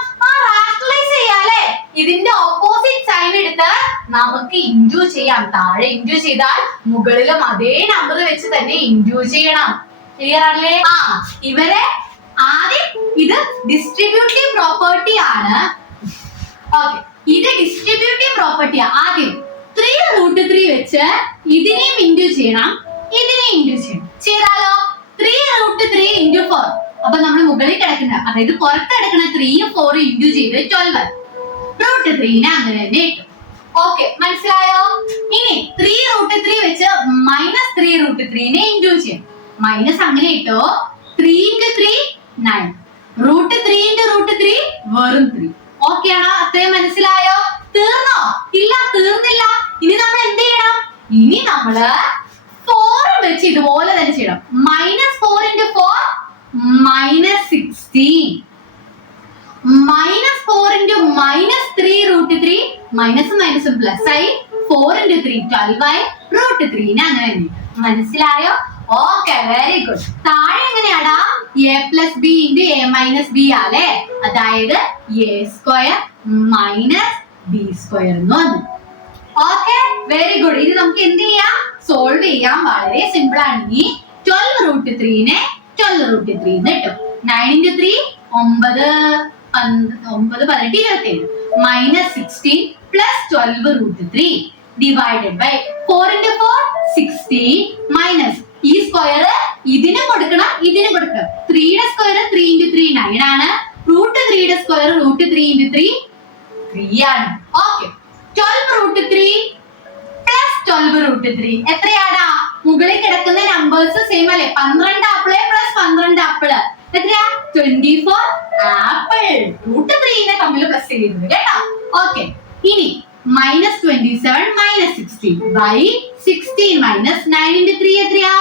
റാഷണലൈസ് ചെയ്യാം അല്ലേ? ഇതിന്റെ ഓപ്പോസിറ്റ് സൈൻ എടുത്ത് നമുക്ക് ഇൻഡ്യൂ ചെയ്യാം. താഴെ ഇൻഡ്യൂ ചെയ്താൽ മുകളിലും അതേ നമ്പർ വെച്ച് തന്നെ ഇൻഡ്യൂ ചെയ്യണം. ക്ലിയർ അല്ലേ? ഇവരെ ആദ്യം ഇത് ഡിസ്ട്രിബ്യൂട്ടീവ് പ്രോപ്പർട്ടി ആണ്. ഓക്കെ, ഇത് ഡിസ്ട്രിബ്യൂട്ടീവ് പ്രോപ്പർട്ടിയാ. ആദ്യം 3 √3 വെച്ച് ഇതിനെയും ഇൻഡ്യൂ ചെയ്യണം, ഇതിനെയും ഇൻഡ്യൂ ചെയ്യണം. ചെയ്താലോ? 3 √3 × 4. അപ്പൊ നമ്മൾ മുകളിൽ കിടക്കുന്ന, അതായത് പുറത്ത് കിടക്കുന്ന 3 4 ഇൻഡ്യൂ ചെയ്ത് 12 √3 അങ്ങനെ തന്നെ ഇട്ടു. ഓക്കെ, മനസ്സിലായോ? ഇനി 3 √3 വെച്ച് -3 √3 ഇൻഡ്യൂ ചെയ്യണം. മൈനസ് അങ്ങനെ ഇട്ടോ. 3 × 3 9 √3 × √3 വെറും 3. ഓക്കെ ആണോ? അത്രയും മനസ്സിലായോ? തീർന്നോ? ഇല്ല, തീർന്നില്ല. ഇനി നമ്മൾ എന്ത് ചെയ്യണം? ഇനി നമ്മള് 4 വെച്ച് ഇതുപോലെ തന്നെ ചെയ്യണം. -4 × 4 -16. -4 × -3 √3 മൈനസും മൈനസും പ്ലസ് ആയി. 4 × 3 12 ആയി. √3 അങ്ങനെ തന്നെ. മനസ്സിലായോ? Okay, very good. താഴെ എങ്ങനെയാടാ? a + b × a - b ആല്ലേ? അതായത് a² - b² എന്ന് വന്നു. Okay, very good. ഇത് നമുക്ക് എന്ത് ചെയ്യാം? സോൾവ് ചെയ്യാം. വളരെ സിമ്പിൾ ആണ്. ഇനി 12 √3 നെ 12 √3 എന്ന് കിട്ടും. 9 × 3 9 18 27 -16 + 12 √3 ഡിവൈഡഡ് ബൈ 4 × 4 16 മൈനസ് ഈ സ്ക്വയർ ഇതിന് കൊടുക്കണം, ഇതിന് കൊടുക്കണം. 3 യുടെ സ്ക്വയർ 3 × 3 9 ആണ്. √3 യുടെ സ്ക്വയർ √3 × 3 3 ആണ്. Okay, 12 √3 plus 12 √3 എത്രയാടാ? മുകളിൽ കിടക്കുന്ന നമ്പേഴ്സ് സെയിം അല്ലേ? 12 ആപ്പിൾ പ്ലസ് 12 ആപ്പിൾ എത്രയാ? 24 ആപ്പിൾ. √3 നെ തമ്മിൽ പ്ലസ് ചെയ്യുന്നത് കേട്ടോ. ഓക്കെ, ഇനി -27 -16 ബൈ 16 - 9 × 3 എത്രയാ?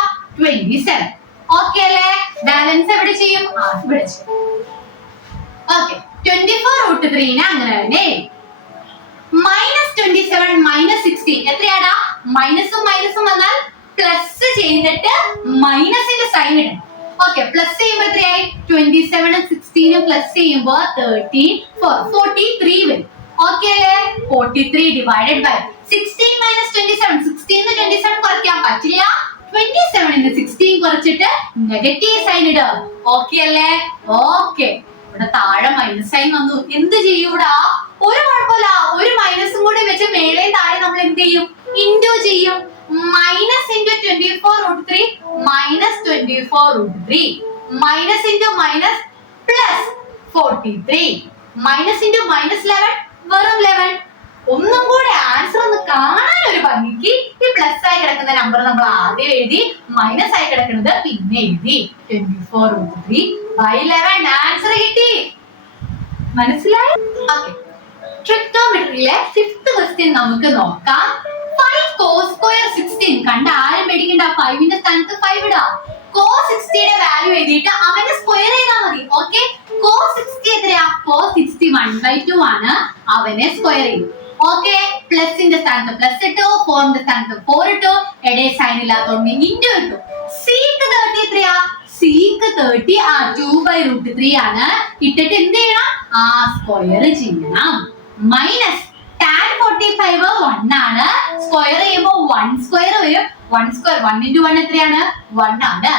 27. ഓക്കെ അല്ലേ? ബാലൻസ് എവിടെ ചെയ്യും? ഇവിടെ ചെയ്യും. ഓക്കെ, 24 √3 നെ അങ്ങനെ തന്നെ. -27 -16 എത്രയാടാ? മൈനസും മൈനസും വന്നാൽ പ്ലസ് ചെയ്തിട്ട് മൈനസിന്റെ സൈൻ ഇടണം. ഓക്കെ, പ്ലസ് ചെയ്യുമ്പോൾ എത്രയായി? 27 16 പ്ലസ് ചെയ്യുമ്പോൾ 13 43 വരും. ഓക്കെ അല്ലേ? 43 ഡിവൈഡഡ് ബൈ 16 - 27. 16 ന്ന് 27 കുറയ്ക്കാൻ പറ്റില്ല. 27 ന്ന് 16 കുറച്ചിട്ട് നെഗറ്റീവ് സൈൻ ഇടും. ഓക്കെ അല്ലേ? ഓക്കെ, ഇവിടെ താഴെ മൈനസ് സൈൻ വന്നു. എന്ത് ചെയ്യൂടാ? ഒരു കുഴപ്പമില്ല. ഒരു മൈനസും കൂടി വെച്ച് മേലെ താഴെ നമ്മൾ എന്ത് ചെയ്യും? ഇൻഡു ചെയ്യും. Minus into 24 √3 -24 √3 minus into minus plus 43 minus into -11 വെറും 11. ഒന്നും കൂടെ ആൻസർ ഒന്ന് കാണാൻ ഒരു ഭംഗിക്ക് ഈ പ്ലസ് ആയി കിടക്കുന്ന നമ്പർ നമ്മൾ ആദ്യം എഴുതി, മൈനസ് ആയി കിടക്കുന്നത് പിന്നെ എഴുതി. 24 √3 / 11 ആൻസർ കിട്ടി. മനസ്സിലായോ? ഓക്കെ, ട്രിഗണോമെട്രിയിലെ 5th ക്വസ്റ്റ്യൻ നമുക്ക് നോക്കാം. 5 cos square 16 കണ്ട ആരും പേടിക്കണ്ട. 5 ന്റെ സ്ഥാനത്ത് 5 ഇടാം. cos 60 യുടെ വാല്യൂ എഴുതിയിട്ട് അവന്റെ സ്ക്വയർ ചെയ്താൽ മതി. ഓക്കെ, cos 60 എത്രയാ? cos 60 1/2 ആണ്. അവനെ സ്ക്വയർ ചെയ്യും. ഓക്കെ, പ്ലസിന്റെ സ്ഥാനത്ത് പ്ലസ് ഇട്ടു, 4 ന്റെ സ്ഥാനത്ത് 4 ഇട്ടു, എടേ സൈൻ ഇല്ലാത്തോണ്ട് ഇൻറ്റു ഇട്ടു. സീക്ക് 30 എത്രയാ? സീക്ക് 30 2/√3 ആണ്. ഇട്ടിട്ട് എന്ത് ചെയ്യണം? സ്ക്വയർ ചെയ്യണം. മൈനസ് tan 45 1 ആണ്. സ്ക്വയർ ചെയ്യുമ്പോൾ 1 സ്ക്വയർ വരും. 1 സ്ക്വയർ 1 × 1 എത്രയാണ്? 1 ആണ്.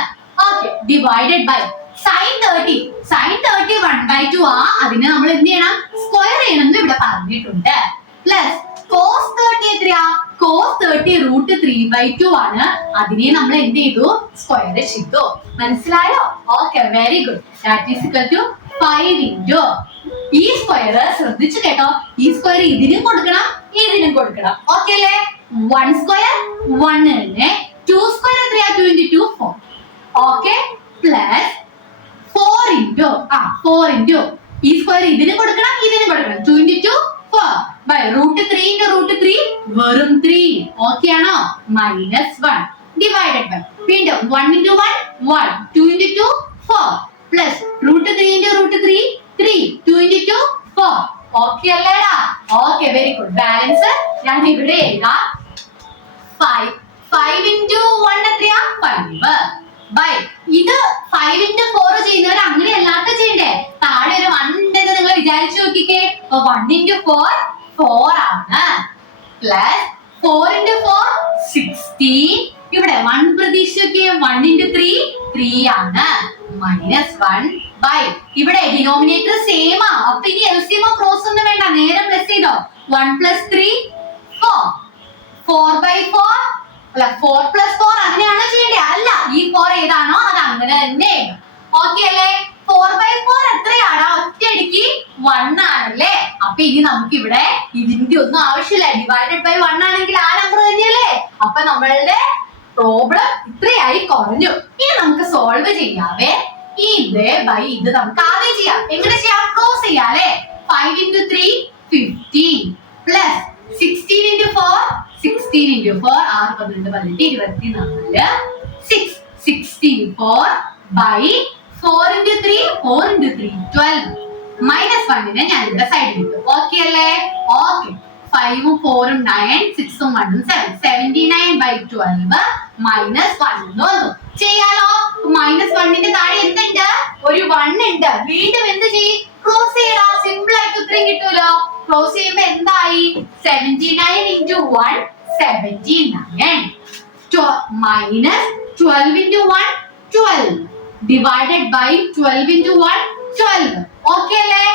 Okay, divided by sin 30. sin 30 1/2 ആ. അതിനെ നമ്മൾ എന്ത് ചെയ്യണം? സ്ക്വയർ ചെയ്യണം എന്ന് ഇവിടെ പറഞ്ഞിട്ടുണ്ട്. പ്ലസ് cos 30 എത്രയാ? cos 30 √3/2 ആണ്. അതിനെ നമ്മൾ എന്ത് ചെയ്തു? സ്ക്വയർ ചെയ്തു. മനസ്സിലായോ? Okay, very good. That is equal to 5 × ഈ സ്ക്വയർ ശ്രദ്ധിച്ചു കേട്ടോ. ഈ സ്ക്വയർ ഇതിനും കൊടുക്കണം, ഇതിനും കൊടുക്കണം. ഓക്കെ അല്ലേ? 1 സ്ക്വയർ 1 തന്നെ. 2 സ്ക്വയർ എത്രയാ? 2 × 2 4. ഓക്കെ, പ്ലസ് 4 × ഈ സ്ക്വയർ ഇതിനും കൊടുക്കണം, ഇതിനും കൊടുക്കണം. 2 × 2 4 ബൈ √3 × √3 വെറും 3. ഓക്കെ ആണോ? -1 ഡിവൈഡഡ് ബൈ വീണ്ടും 1 × 1 1 2 × 2 4 പ്ലസ് √3 × √3 3 2 × 2 4 ഓക്കെ അല്ലേടാ? Okay, very good. ബാലൻസ് ഞാൻ ഇവിടെ എഴുതാം. 5 5 into 1 എത്രയാ? 5 ബൈ ഇത് 5 into 4 ചെയ്യുന്നവർ അങ്ങനെ അല്ലാത്ത ചെയ്യണ്ടേ? താഴെ ഒരു 1 ഉണ്ടെന്ന് നിങ്ങൾ വിചാരിച്ചു നോക്കിക്കേ. അപ്പൊ 1 into 4 4 ആണ്. Plus 4 into 4 16. ഇവിടെ 1 പ്രതീക്ഷിച്ചൊക്കെ 1 into 3 3 ആണ്. മൈനസ് 1 ബൈ ഇവിടെ ഡിനോമിനേറ്റർ സെയിം ആ. അപ്പൊ ഇനി എൽസിഎം ക്രോസ് ഒന്നും വേണ്ട, നേരെ പ്ലസ് ചെയ്തോ. 1 plus 3 4 4 by 4 അല്ല 4 plus 4 അങ്ങനെയാണോ ചെയ്യണ്ടേ? അല്ല, ഈ 4 ഏതാണോ അത് അങ്ങനെ തന്നെ. ഓക്കെ അല്ലേ? 4 by 4 എത്രയാണോ? ഒറ്റയടിക്ക് 1 ആണല്ലേ? അപ്പൊ ഇനി നമുക്ക് ഇവിടെ ഇതിന്റെ ഒന്നും ആവശ്യമില്ല. ഡിവൈഡഡ് ബൈ 1 ആണെങ്കിൽ ആ നമ്പർ തന്നെയല്ലേ? അപ്പൊ നമ്മളുടെ പ്രോബ്ലം ഇത്രയായി കുറഞ്ഞു. ഇനി നമുക്ക് സോൾവ് ചെയ്യാവേ. ഇത് ബൈ ഇത് നമുക്ക് ആദ്യം ചെയ്യാം. എങ്ങനെ ചെയ്യാം? ക്രോസ് ചെയ്യാം അല്ലേ? 5 into 3 15 plus 16 into 4 16 into 4 6 12 24 6 64 by 4 into 3 4 into 3 12 minus 1 ഞാൻ ഇവിടെ സൈഡിൽ ഇട്ടു. ഓക്കെ അല്ലേ? ഓക്കെ. 5 ഉം 4 ഉം 9 6 ഉം 1 ഉം 7 79 by 12 മൈനസ് 1 എന്ന് വന്നു. ചെയ്യാലോ? മൈനസ് 1ന്റെ താഴെ എന്തുണ്ട്? ഒരു 1 ഉണ്ട്. വീണ്ടും എന്ത് ചെയ്യും? ക്രോസ് ചെയ്യടാ. സിമ്പിൾ ആയിട്ട് ഉത്തരം കിട്ടുമല്ലോ. ക്ലോസ് ചെയ്യുമ്പോ എന്തായി? 79 into 1 79 minus 12 into 1 12 divided by 12 into 1 12. Okay അല്ലേ?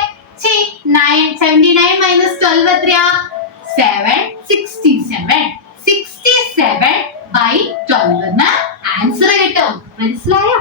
79 മൈനസ് 12 എത്രയാ? 67 67 by 12 എന്ന് ആൻസർ കിട്ടും. മനസ്സിലായോ?